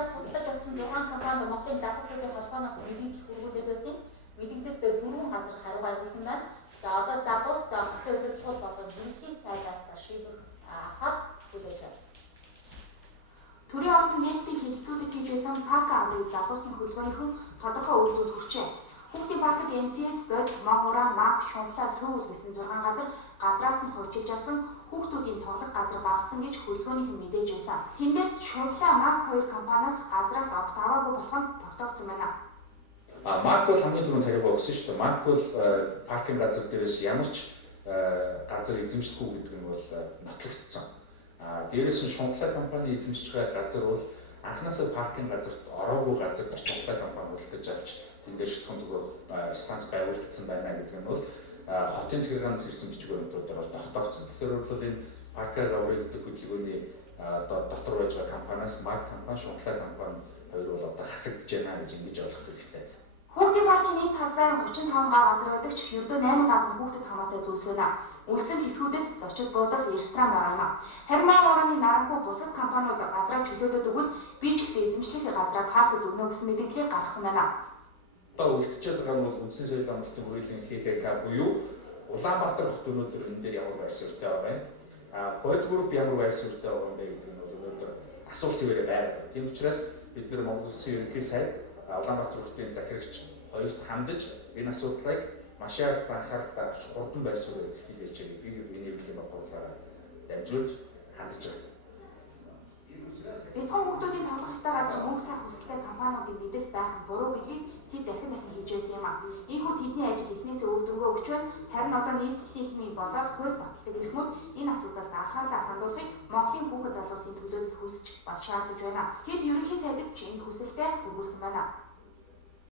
Январаар судалж авсан 6 компани Монголын давхарчдын холбооноос мэдээлэл хүргүүлээд байсан. Мэдээлэлд 4 газар хариу гаргасан байна. За одоо дагуулс хотын удирдлагууд болон ерөнхий сайдаас шийдвэр авах хүлээж байна. Төрийн орон нийтийн хэлцүүлэг хийж байсан Пака аврыг залуусын хөдөлгөөнийхөн тодорхой үйлдвэрлэлд хүрчээ. Хүүхдийн паркт MCS бод, Могура, Мак, Шунглаа, Сүүл гэсэн 6 газар газраас нь хурцлж авсан хүүхдүүдийн тоглох газар багассан гэж хөдөлгөөнийнхэн мэдээж байсан. Тэндээс Шунглаа, Мак 2 компаниас газраас огт аваагүй болох нь тогтоогдсон байна. Мак бол хамгийн түрүүнд хариугаа өгсөн шүү дээ. Мак бол паркинг газар дээрээс ямар ч газар эзэмшихгүй гэдэг нь бол нотлогдсон. Дээрээс нь Шунглаа компани эзэмшиж байгаа газар бол анхнаасаа паркинг газарт ороогүй газар Шунглаа компани үлдэж авч тэндээс шатхуун төгөө станц байгуулагдсан байна гэдэг нь бол хотын захиргаанаас ирсэн бичиг баримтуудаар бол тогтоогдсон. Тэгэхээр бол энэ паркинг аврыг гэдэг хөдөлгөөний дотор байж байгаа компаниас Мак компани, Шунглаа компани хоёр бол одоо хасагдж байна гэж ингэж ойлгох хэрэгтэй. Хүүхдийн паркын нийт талбай 35 га газар байдаг ч ердөө 8 гадна хүүхдэд хамаатай зүйлс байна. Үлсэл хэсгүүдэд зочид буудал, ресторан байгаа юм а. Харин Могурааны наранхуу бусад компаниуд газраа чөлөөдөд өгвөл би ч гэсэн эзэмшлэх газраа паркд өгнө гэсэн мэдээлэл гаргасан байна. Одоо үлдчихэж байгаа нь бол үндсэн соёлын амралтын хуулийн ХХК буюу Улаанбаатар хот өнөөдөр энэ дээр ямар байр суурьтай байгаа юм. Бод групп ямар байр суурьтай байгаа юм бэ гэдэг нь бол өнөөдөр асуулт хэвээрээ байна. Тийм учраас бид нар Монгол Улсын ерөнхий сайд Улаанбаатар хотын захирагч хоёрт хандаж энэ асуудлыг маш их анхаарал хурдан байр суурьд хэлээч би энэ хэвлэлийн бодлогоор дамжуулж хандж байгаа. Бяцхан хүүхдүүдийн тоглохтой газар мөнгө сах хүсэлтэй компаниудын мэдээс байх нь буруу гэдгийг тэд дахин хийж байсан юм а. Ийхүү тэдний ажил эзнээсээ үр дүнгээ өгч байна. Харин одоо нийслэлийн хэмжээ болоод хууль баталдаг эрхмүүд энэ асуудалд анхаарлаа хандуулахыг Монголын хүүхэд залуусын төлөөс хүсэж бас шаардаж байна. Тэд ерөнхий сайдд энэ хүсэлтэд хүргүүлсэн байна.